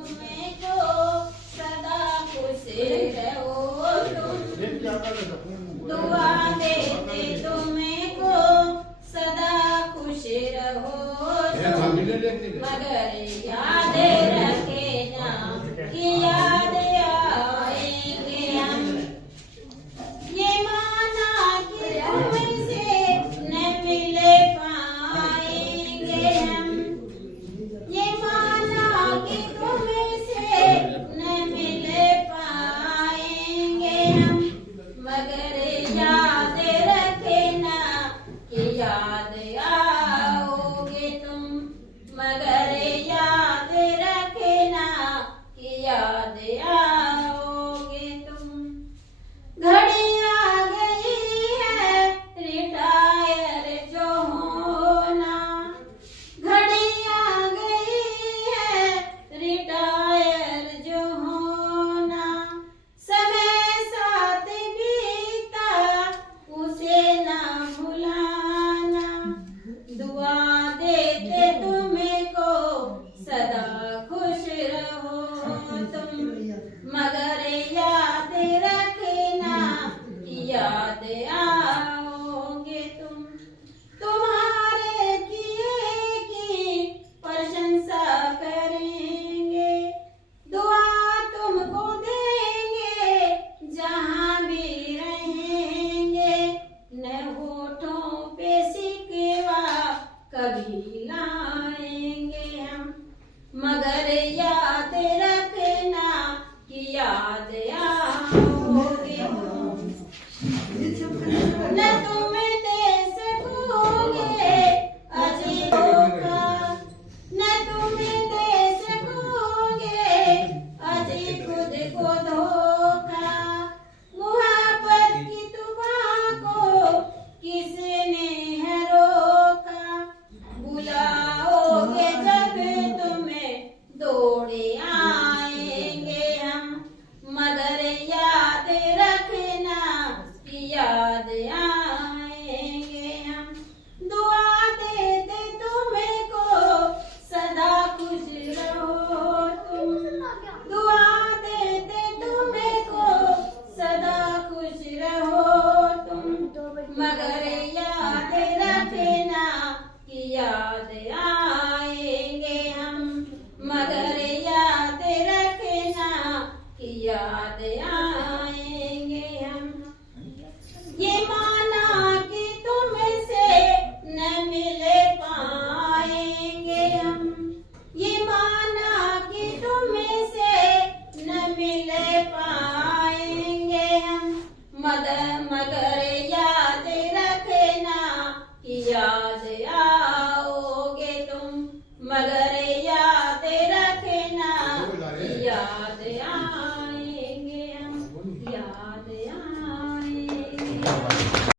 तुमको सदा खुश रहो तुम, दुआ देते तुमको सदा खुश रहो तुम, मगर याद रखे ना कि याद आएंगे हम, ये माना कि तुमसे न मिले पाएंगे हम, ये माना कि तुमसे न मिले पाएंगे हम, मगर याद रखना कि याद आओगे तुम, मगर याद रखना कि याद आओगे तुम। घड़ी आ गई है रिटायर जो होना, घड़ी आ गई है रिटायर जो होना, समय साथ बीता उसे ना भुलाना, दुआ देते तुमको सदा खुश रहो तुम, मगर याद रखना कि याद आओगे तुम, तुम्हारे किए की प्रशंसा करेंगे, दुआ तुमको देंगे जहाँ भी रहेंगे, न होठों पे सिकवा कभी लाएंगे हम, मगर याद रखना कि याद